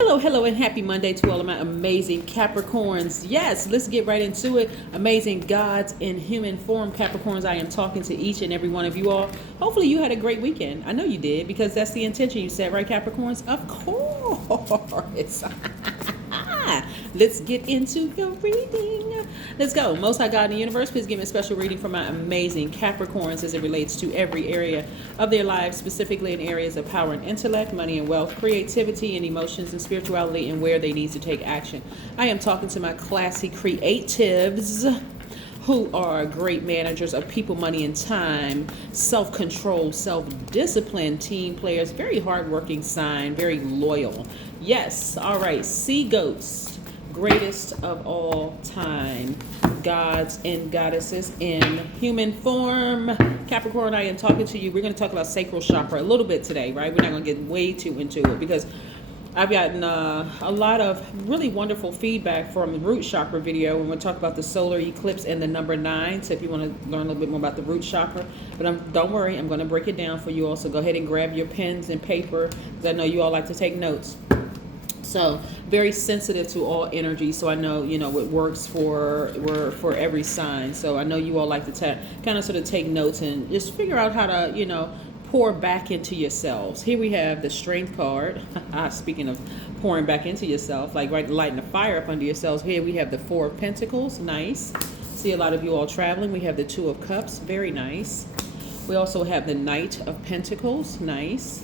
Hello, hello, and happy Monday to all of my amazing Capricorns. Yes, let's get right into it. Amazing gods in human form, Capricorns. I am talking to each and every one of you all. Hopefully, you had a great weekend. I know you did because that's the intention you set, right, Capricorns? Of course. Let's get into your reading. Let's go. Most High God in the universe, please give me a special reading for my amazing Capricorns as it relates to every area of their lives, specifically in areas of power and intellect, money and wealth, creativity and emotions and spirituality, and where they need to take action. I am talking to my classy creatives who are great managers of people, money, and time, self-control, self-discipline, team players, very hardworking sign, very loyal. Yes, all right, sea goats, greatest of all time, gods and goddesses in human form. Capricorn, I am talking to you. We're going to talk about sacral chakra a little bit today, right? We're not going to get way too into it because I've gotten a lot of really wonderful feedback from the root chakra video when we talk about the solar eclipse and the number 9. So if you want to learn a little bit more about the root chakra, but don't worry, I'm going to break it down for you all. So go ahead and grab your pens and paper because I know you all like to take notes. So very sensitive to all energy. So I know, it works for every sign. So I know you all like to kind of sort of take notes and just figure out how to, pour back into yourselves. Here we have the Strength card. Speaking of pouring back into yourself, like lighting a fire up under yourselves. Here we have the Four of Pentacles. Nice. See a lot of you all traveling. We have the Two of Cups. Very nice. We also have the Knight of Pentacles. Nice.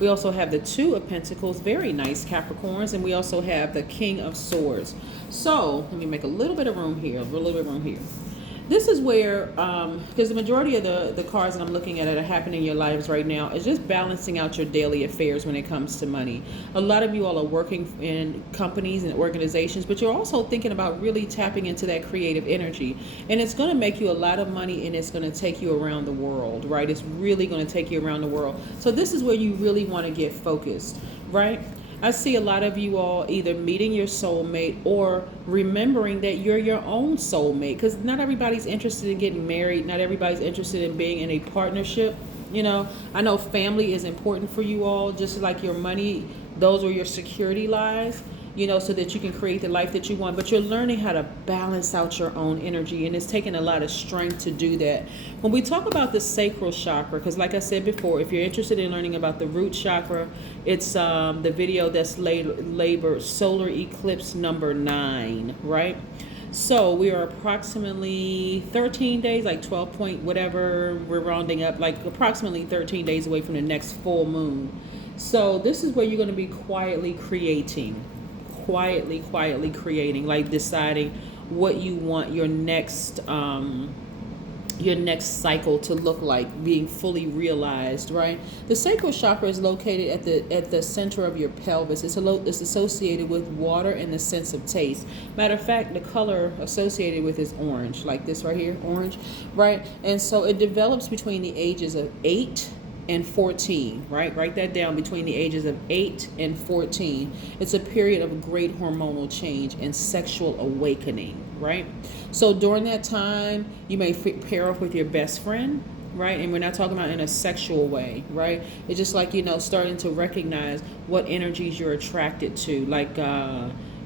We also have the Two of Pentacles. Very nice, Capricorns. And we also have the King of Swords. So let me make a little bit of room here. A little bit of room here. This is where, because the majority of the cards that I'm looking at that are happening in your lives right now is just balancing out your daily affairs when it comes to money. A lot of you all are working in companies and organizations, but you're also thinking about really tapping into that creative energy. And it's going to make you a lot of money, and it's going to take you around the world, right? It's really going to take you around the world. So this is where you really want to get focused, right? I see a lot of you all either meeting your soulmate or remembering that you're your own soulmate, because not everybody's interested in getting married. Not everybody's interested in being in a partnership. I know family is important for you all, just like your money. Those are your security lies, so that you can create the life that you want. But you're learning how to balance out your own energy, and it's taking a lot of strength to do that. When we talk about the sacral chakra, because like I said before, if you're interested in learning about the root chakra, it's the video that's labeled Solar Eclipse number 9, right? So we are approximately 13 days, like 12 point whatever, we're rounding up, like approximately 13 days away from the next full moon. So this is where you're going to be quietly creating, like deciding what you want your next cycle to look like, being fully realized, right? The sacral chakra is located at the center of your pelvis. It's associated with water and the sense of taste. Matter of fact, the color associated with is orange, like this right here, orange, right? And so it develops between the ages of 8 and 14, right? Write that down, between the ages of 8 and 14. It's a period of great hormonal change and sexual awakening, right? So during that time, you may pair up with your best friend, right? And we're not talking about in a sexual way, right? It's just like, starting to recognize what energies you're attracted to, like,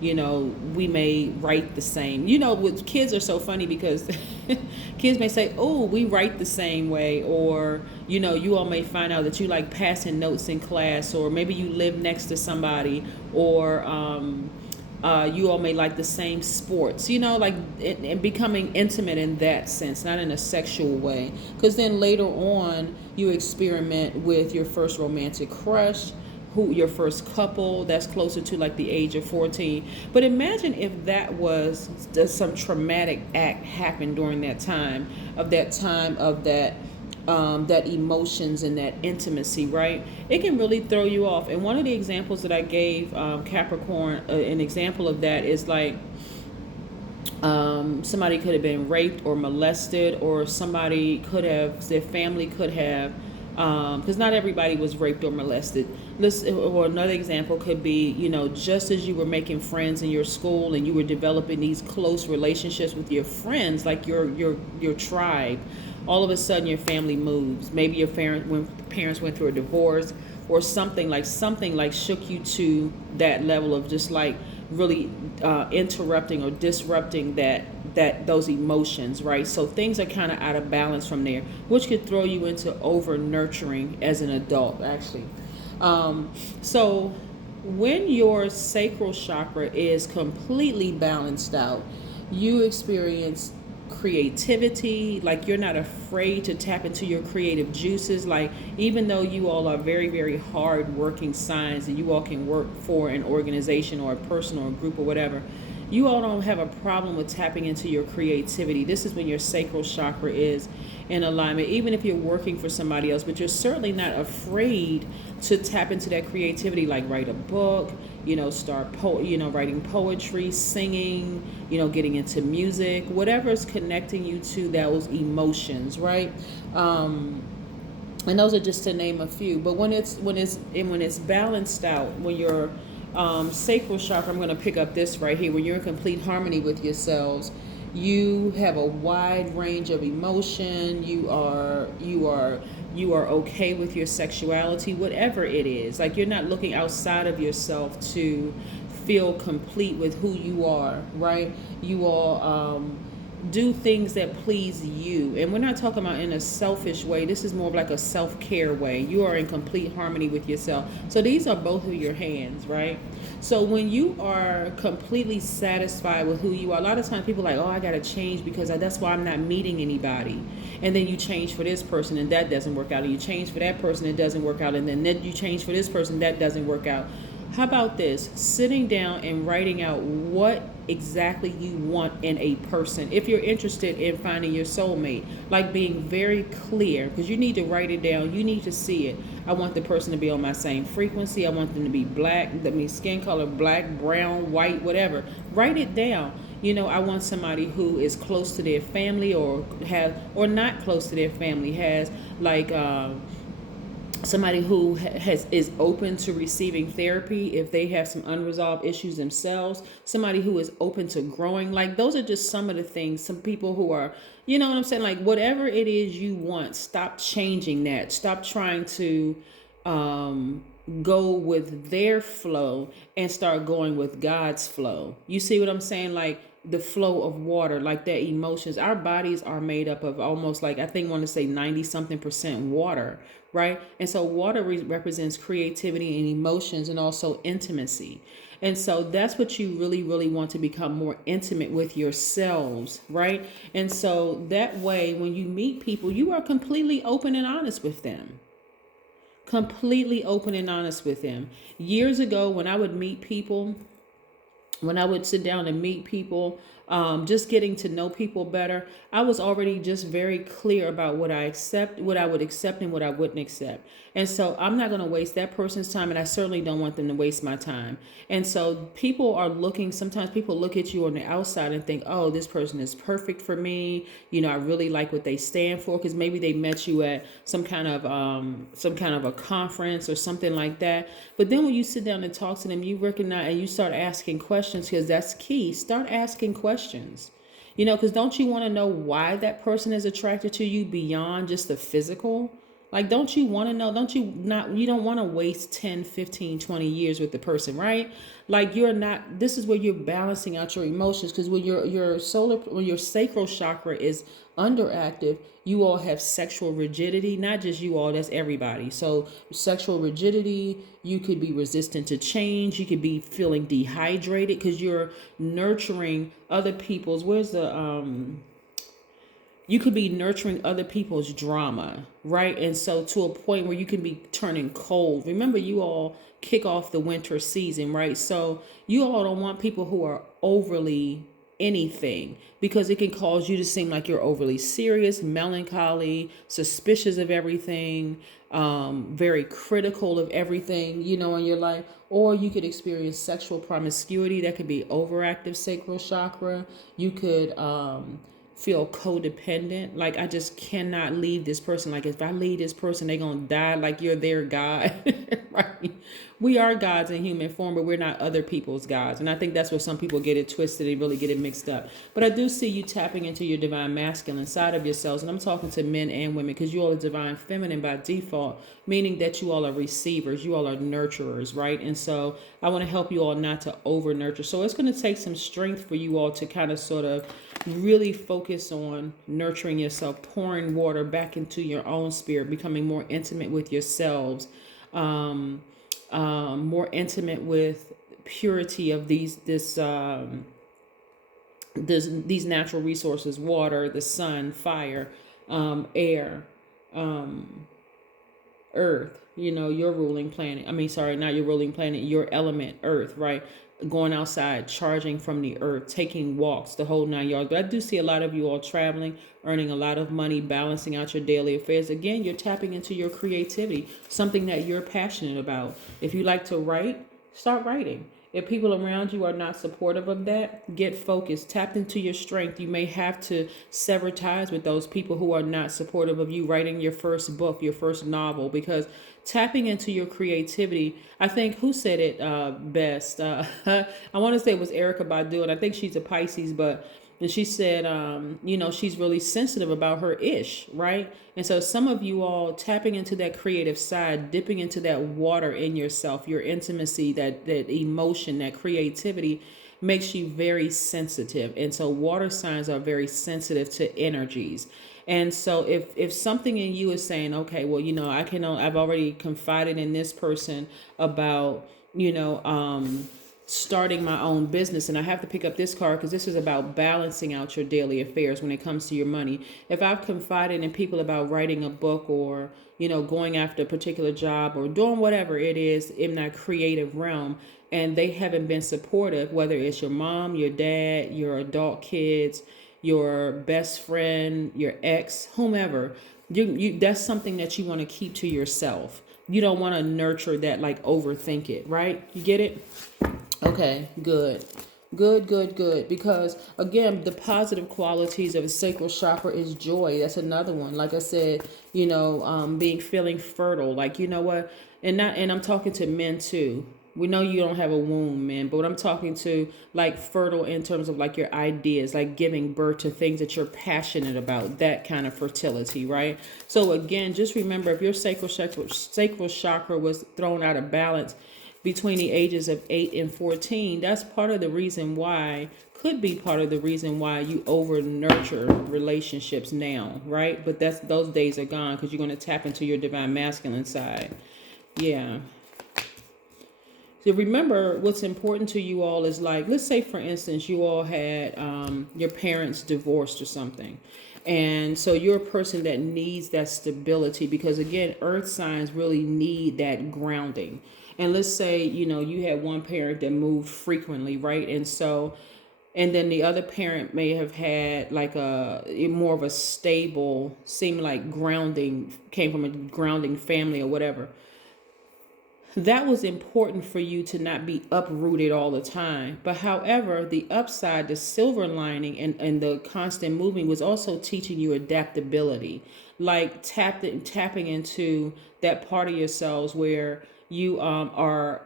we may write the same. With kids are so funny because kids may say, oh, we write the same way, or, you all may find out that you like passing notes in class, or maybe you live next to somebody, or you all may like the same sports, and becoming intimate in that sense, not in a sexual way. Because then later on, you experiment with your first romantic crush, your first couple that's closer to like the age of 14. But imagine if that was some traumatic act happened during that time of that emotions and that intimacy, right? It can really throw you off. And one of the examples that I gave Capricorn, an example of that is like somebody could have been raped or molested, or their family could have, because not everybody was raped or molested. Or another example could be, just as you were making friends in your school and you were developing these close relationships with your friends, like your tribe, all of a sudden your family moves. Maybe your parents went through a divorce, or something like shook you to that level of just like really interrupting or disrupting that those emotions, right? So things are kind of out of balance from there, which could throw you into over nurturing as an adult, actually. So when your sacral chakra is completely balanced out, you experience creativity, like you're not afraid to tap into your creative juices. Like, even though you all are very, very hard working signs and you all can work for an organization or a person or a group or whatever, you all don't have a problem with tapping into your creativity. This is when your sacral chakra is in alignment, even if you're working for somebody else, but you're certainly not afraid to tap into that creativity, like write a book, start writing poetry, singing, getting into music, whatever is connecting you to those emotions, right? And those are just to name a few. But when it's balanced out, when you're sacral chakra, I'm going to pick up this right here, when you're in complete harmony with yourselves, you have a wide range of emotion. You are okay with your sexuality, whatever it is. Like, you're not looking outside of yourself to feel complete with who you are, right? You all do things that please you. And we're not talking about in a selfish way. This is more of like a self-care way. You are in complete harmony with yourself. So these are both of your hands, right? So when you are completely satisfied with who you are, a lot of times people are like, oh, I got to change because that's why I'm not meeting anybody. And then you change for this person and that doesn't work out. And you change for that person, it doesn't work out. And then you change for this person, that doesn't work out. How about this? Sitting down and writing out what exactly you want in a person. If you're interested in finding your soulmate, like being very clear, because you need to write it down. You need to see it. I want the person to be on my same frequency. I want them to be black, skin color, black, brown, white, whatever. Write it down. I want somebody who is close to their family or not close to their family, has like, somebody who is open to receiving therapy if they have some unresolved issues themselves, somebody who is open to growing. Like, those are just some of the things. Some people who are, you know what I'm saying? Like, whatever it is you want, stop changing that. Stop trying to go with their flow and start going with God's flow. You see what I'm saying? Like, the flow of water, like their emotions. Our bodies are made up of almost like, I think, want to say 90 something percent water, right? And so water represents creativity and emotions and also intimacy. And so that's what you really, really want to become more intimate with yourselves, right? And so that way, when you meet people, you are completely open and honest with them. Completely open and honest with them. Years ago, when I would sit down and meet people, just getting to know people better, I was already just very clear about what I would accept and what I wouldn't accept. And so I'm not going to waste that person's time, and I certainly don't want them to waste my time. And so sometimes people look at you on the outside and think, oh, this person is perfect for me. I really like what they stand for, because maybe they met you at some kind of a conference or something like that. But then when you sit down and talk to them, you recognize and you start asking questions, because that's key. Start asking questions. Because don't you want to know why that person is attracted to you beyond just the physical? Like, don't you want to know? You don't want to waste 10, 15, 20 years with the person, right? Like, this is where you're balancing out your emotions, because when your sacral chakra is underactive, you all have sexual rigidity. Not just you all, that's everybody. So sexual rigidity, you could be resistant to change. You could be feeling dehydrated because you're nurturing other people's, you could be nurturing other people's drama, right? And so to a point where you can be turning cold. Remember, you all kick off the winter season, right? So you all don't want people who are overly anything, because it can cause you to seem like you're overly serious, melancholy, suspicious of everything, very critical of everything, in your life. Or you could experience sexual promiscuity. That could be overactive sacral chakra. You could feel codependent. Like, I just cannot leave this person. Like, if I leave this person, they're going to die. Like, you're their God, right? We are gods in human form, but we're not other people's gods. And I think that's where some people get it twisted. They really get it mixed up. But I do see you tapping into your divine masculine side of yourselves. And I'm talking to men and women, because you all are divine feminine by default, meaning that you all are receivers. You all are nurturers, right? And so I want to help you all not to over nurture. So it's going to take some strength for you all to kind of sort of really focus on nurturing yourself, pouring water back into your own spirit, becoming more intimate with yourselves, more intimate with purity of these natural resources: water, the sun, fire, air, earth, your ruling planet. I mean, sorry, not your ruling planet, your element, earth, right? Going outside, charging from the earth, taking walks, the whole 9 yards. But I do see a lot of you all traveling, earning a lot of money, balancing out your daily affairs. Again, you're tapping into your creativity, something that you're passionate about. If you like to write, start writing. If people around you are not supportive of that, get focused, tap into your strength. You may have to sever ties with those people who are not supportive of you writing your first book, your first novel, because tapping into your creativity, I think, who said it best? I want to say it was Erica Badu, and I think she's a Pisces, and she said, she's really sensitive about her ish, right? And so some of you all tapping into that creative side, dipping into that water in yourself, your intimacy, that emotion, that creativity makes you very sensitive. And so water signs are very sensitive to energies. And so if something in you is saying, okay, well, I've already confided in this person about, starting my own business, and I have to pick up this card because this is about balancing out your daily affairs when it comes to your money. If I've confided in people about writing a book, or going after a particular job, or doing whatever it is in that creative realm, and they haven't been supportive, whether it's your mom, your dad, your adult kids, your best friend, your ex, whomever, you that's something that you want to keep to yourself. You don't want to nurture that, like overthink it, right? You get it? Okay, good. Good. Because again, the positive qualities of a sacral chakra is joy. That's another one. Like I said, feeling fertile. Like, you know what? And I'm talking to men too. We know you don't have a womb, man, but what I'm talking to, like, fertile in terms of like your ideas, like giving birth to things that you're passionate about, that kind of fertility, right? So again, just remember, if your sacral chakra was thrown out of balance between the ages of 8 and 14, that's could be part of the reason why you over nurture relationships now, right? But those days are gone, because you're going to tap into your divine masculine side. Yeah. So remember, what's important to you all is, like, let's say, for instance, you all had your parents divorced or something. And so you're a person that needs that stability, because again, earth signs really need that grounding. And let's say, you had one parent that moved frequently, right? And then the other parent may have had like a more of a stable, seemed like grounding, came from a grounding family or whatever. That was important for you to not be uprooted all the time. But however, the upside, the silver lining, and the constant moving was also teaching you adaptability, like tapping into that part of yourselves where you are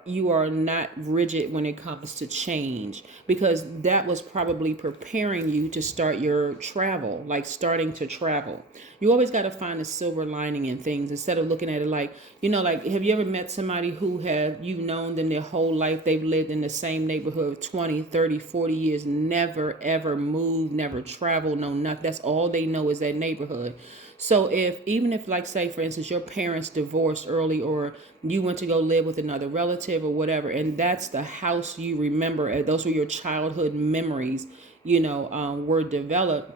not rigid when it comes to change, because that was probably preparing you to start your travel, like starting to travel. You always got to find a silver lining in things, instead of looking at it like, like, have you ever met somebody who you've known them their whole life? They've lived in the same neighborhood 20, 30, 40 years, never ever moved, never traveled, no nothing. That's all they know is that neighborhood. So even if, like, say, for instance, your parents divorced early, or you went to go live with another relative or whatever, and that's the house you remember, those were your childhood memories, were developed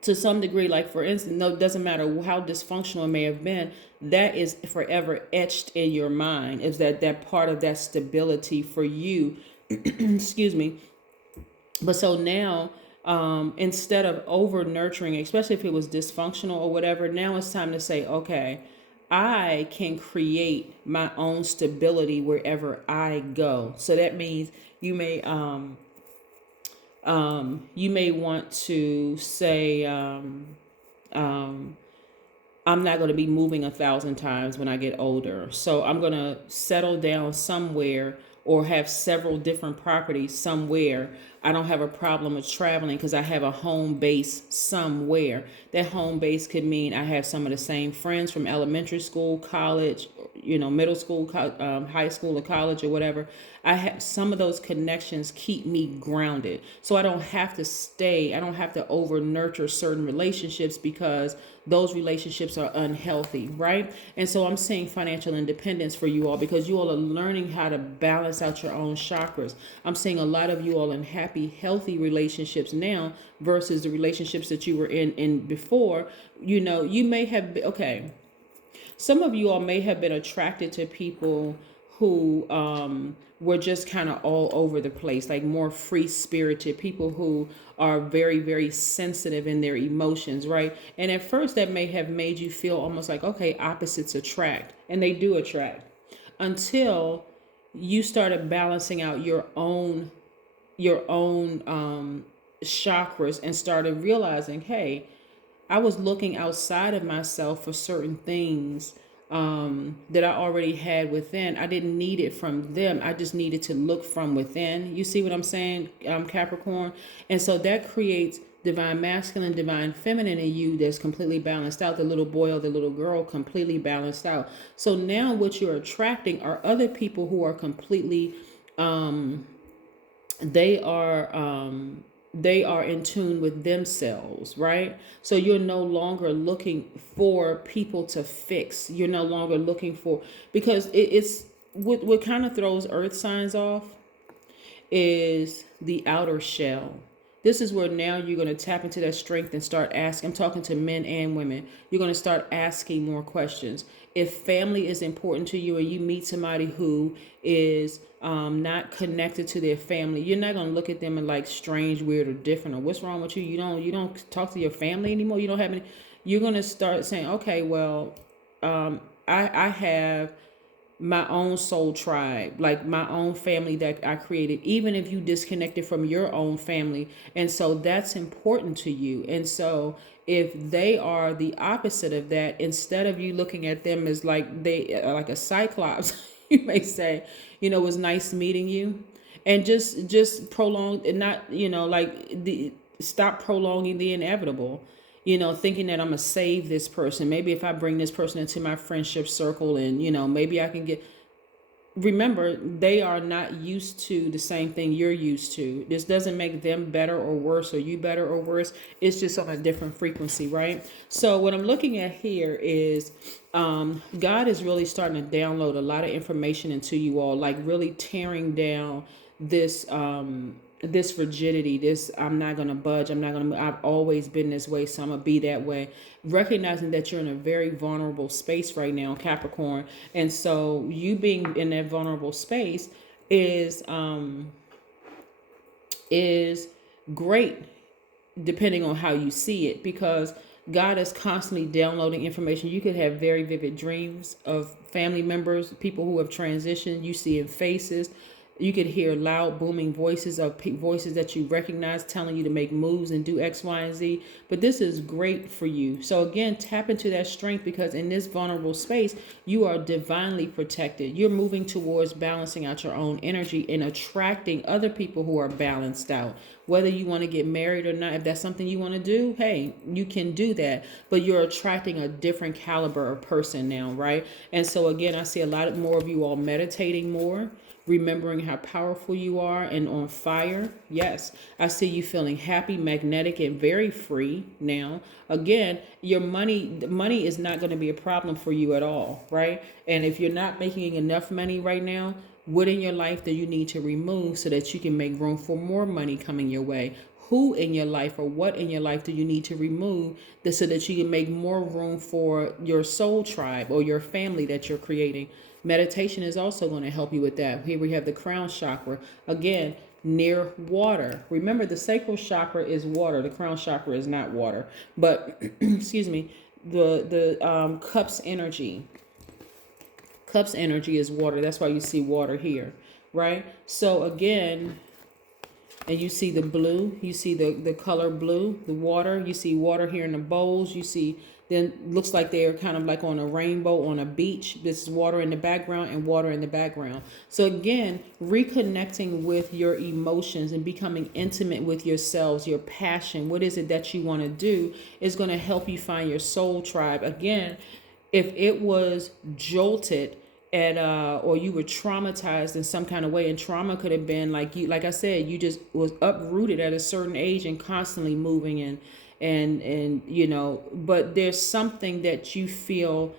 to some degree. Like, for instance, no, it doesn't matter how dysfunctional it may have been, that is forever etched in your mind, is that part of that stability for you. Excuse me. But so now, instead of over nurturing, especially if it was dysfunctional or whatever, now it's time to say, okay, I can create my own stability wherever I go. So that means you may You may want to say, I'm not going to be moving 1,000 times when I get older. So I'm going to settle down somewhere or have several different properties somewhere. I don't have a problem with traveling because I have a home base somewhere. That home base could mean I have some of the same friends from elementary school, college, middle school, high school or college or whatever. I have some of those connections keep me grounded. So I don't have to stay, I don't have to over nurture certain relationships because those relationships are unhealthy, right? And so I'm saying financial independence for you all because you all are learning how to balance out your own chakras. I'm seeing a lot of you all in happy, healthy relationships now versus the relationships that you were in before. You may have been, okay. Some of you all may have been attracted to people who were just kind of all over the place, like more free spirited people who are very, very sensitive in their emotions, right? And at first that may have made you feel almost like, okay, opposites attract, and they do attract, until you started balancing out your own chakras and started realizing, hey, I was looking outside of myself for certain things that I already had within. I didn't need it from them. I just needed to look from within. You see what I'm saying, Capricorn? And so that creates divine masculine, divine feminine in you that's completely balanced out. The little boy or the little girl completely balanced out. So now what you're attracting are other people who are completely, they are in tune with themselves, right? So you're no longer looking for people to fix. You're no longer looking for, because it's what kind of throws earth signs off is the outer shell. This is where now you're going to tap into that strength and start asking. I'm talking to men and women. You're going to start asking more questions. If family is important to you and you meet somebody who is not connected to their family, you're not going to look at them and like strange, weird, or different, or what's wrong with you? You don't talk to your family anymore. You don't have any. You're going to start saying, okay, well, I have my own soul tribe, like my own family that I created, even if you disconnected from your own family. And so that's important to you. And so if they are the opposite of that, instead of you looking at them as like they like a cyclops, you may say, it was nice meeting you. And just prolong and not, stop prolonging the inevitable. Thinking that I'm going to save this person. Maybe if I bring this person into my friendship circle and, maybe I can get. Remember, they are not used to the same thing you're used to. This doesn't make them better or worse or you better or worse. It's just on a different frequency, right? So what I'm looking at here is God is really starting to download a lot of information into you all, like really tearing down this rigidity, this I'm not going to budge, I've always been this way, so I'm going to be that way. Recognizing that you're in a very vulnerable space right now, Capricorn. And so you being in that vulnerable space is great, depending on how you see it, because God is constantly downloading information. You could have very vivid dreams of family members, people who have transitioned. You see in faces. You could hear loud, booming voices of voices that you recognize telling you to make moves and do X, Y, and Z. But this is great for you. So again, tap into that strength, because in this vulnerable space, you are divinely protected. You're moving towards balancing out your own energy and attracting other people who are balanced out. Whether you want to get married or not, if that's something you want to do, hey, you can do that. But you're attracting a different caliber of person now, right? And so again, I see a lot more of you all meditating more, remembering how powerful you are and on fire. Yes, I see you feeling happy, magnetic, and very free now. Again, your money is not going to be a problem for you at all, right? And if you're not making enough money right now, what in your life do you need to remove so that you can make room for more money coming your way? Who in your life or what in your life do you need to remove so that you can make more room for your soul tribe or your family that you're creating? Meditation is also going to help you with that. Here we have the crown chakra. Again, near water. Remember, the sacral chakra is water. The crown chakra is not water. But, excuse me, the cups energy. Cups energy is water. That's why you see water here, right? So again, and you see the blue, you see the color blue, the water, you see water here in the bowls, you see, then looks like they're kind of like on a rainbow on a beach. This is water in the background and water in the background. So again, reconnecting with your emotions and becoming intimate with yourselves, your passion, what is it that you want to do, is going to help you find your soul tribe. Again, if it was jolted at or you were traumatized in some kind of way, and trauma could have been like I said, you just was uprooted at a certain age and constantly moving and you know, but there's something that you feel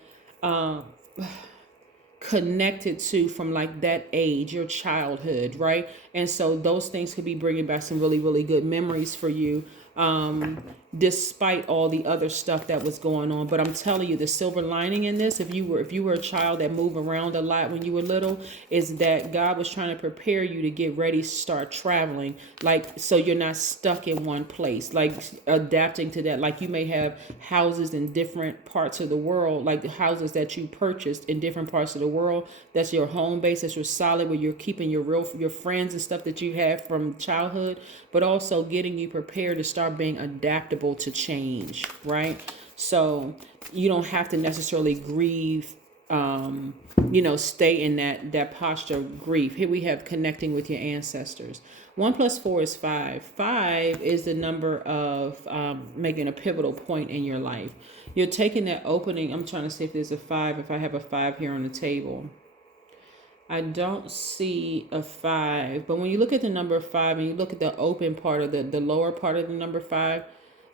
connected to from like that age, your childhood, right? And so those things could be bringing back some really, really good memories for you, despite all the other stuff that was going on. But I'm telling you, the silver lining in this, if you were a child that moved around a lot when you were little, is that God was trying to prepare you to get ready to start traveling, like, so you're not stuck in one place, like adapting to that. Like you may have houses in different parts of the world, like the houses that you purchased in different parts of the world, that's your home base, that's your solid, where you're keeping your friends and stuff that you have from childhood, but also getting you prepared to start being adaptable to change, right? So you don't have to necessarily grieve, stay in that posture of grief. Here we have connecting with your ancestors. 1 + 4 is 5. 5 is the number of making a pivotal point in your life. You're taking that opening. I'm trying to see if there's a 5, if I have a 5 here on the table. I don't see a 5, but when you look at the number 5 and you look at the open part of the lower part of the number 5,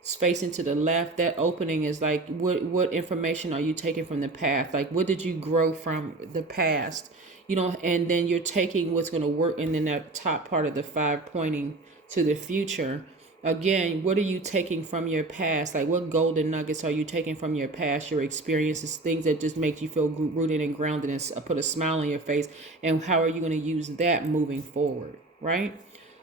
facing to the left, that opening is like, what information are you taking from the past? Like, what did you grow from the past? And then you're taking what's going to work, and then that top part of the 5 pointing to the future. Again, what are you taking from your past? Like, what golden nuggets are you taking from your past, your experiences, things that just make you feel rooted and grounded and put a smile on your face? And how are you going to use that moving forward, right?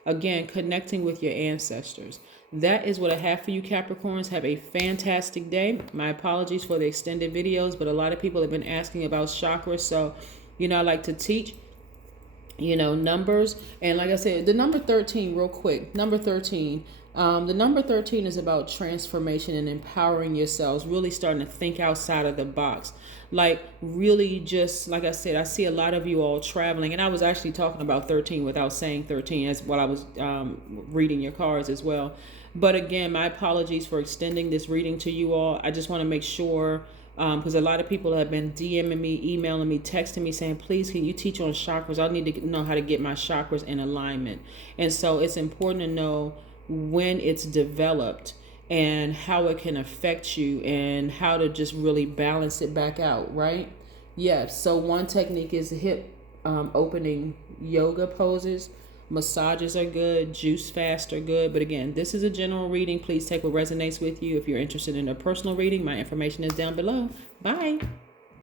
Again, connecting with your ancestors. That is what I have for you, Capricorns. Have a fantastic day. My apologies for the extended videos, but a lot of people have been asking about chakras. So, I like to teach numbers. And like I said, the number 13, real quick, number 13, the number 13 is about transformation and empowering yourselves, really starting to think outside of the box. Like, really, just like I said, I see a lot of you all traveling, and I was actually talking about 13 without saying 13 as while I was reading your cards as well. But again, my apologies for extending this reading to you all. I just want to make sure, because a lot of people have been DMing me, emailing me, texting me saying, please, can you teach on chakras? I need to know how to get my chakras in alignment. And so it's important to know when it's developed and how it can affect you and how to just really balance it back out, right? Yes. So one technique is hip opening yoga poses. Massages are good. Juice fasts are good. But again, this is a general reading. Please take what resonates with you. If you're interested in a personal reading, my information is down below. Bye.